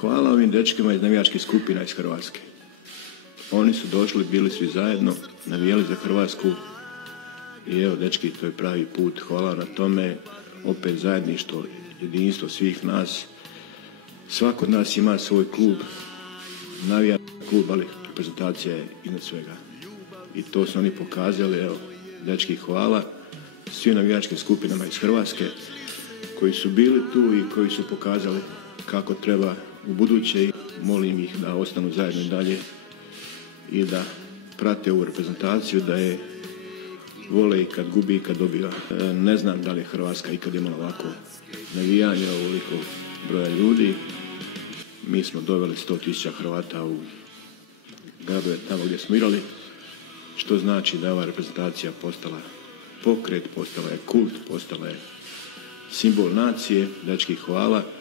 Hvala ovim dečkima iz navijačkih skupina iz Hrvatske. Oni su došli, bili svi zajedno, navijali za Hrvatsku i evo dečki, to je pravi put. Hvala na tome, opet zajedništvo, jedinstvo svih nas. Svako od nas ima svoj klub, navija klub, ali reprezentacija je iznad svega. I to su oni pokazali, evo, dečki, hvala svim navijačkim skupinama iz Hrvatske koji su bili tu i koji su pokazali kako treba u buduće. Molim ih da ostanu zajedno i dalje i da prate ovu reprezentaciju, da je vole i kad gubi i kad dobiva. Ne znam da li je Hrvatska ikad imala ovako navijanje ovoliko broja ljudi. Mi smo doveli 100.000 Hrvata u gradove tamo gdje smo igrali, što znači da je ova reprezentacija postala pokret, postala je kult, postala je simbol nacije. Dečki, hvala.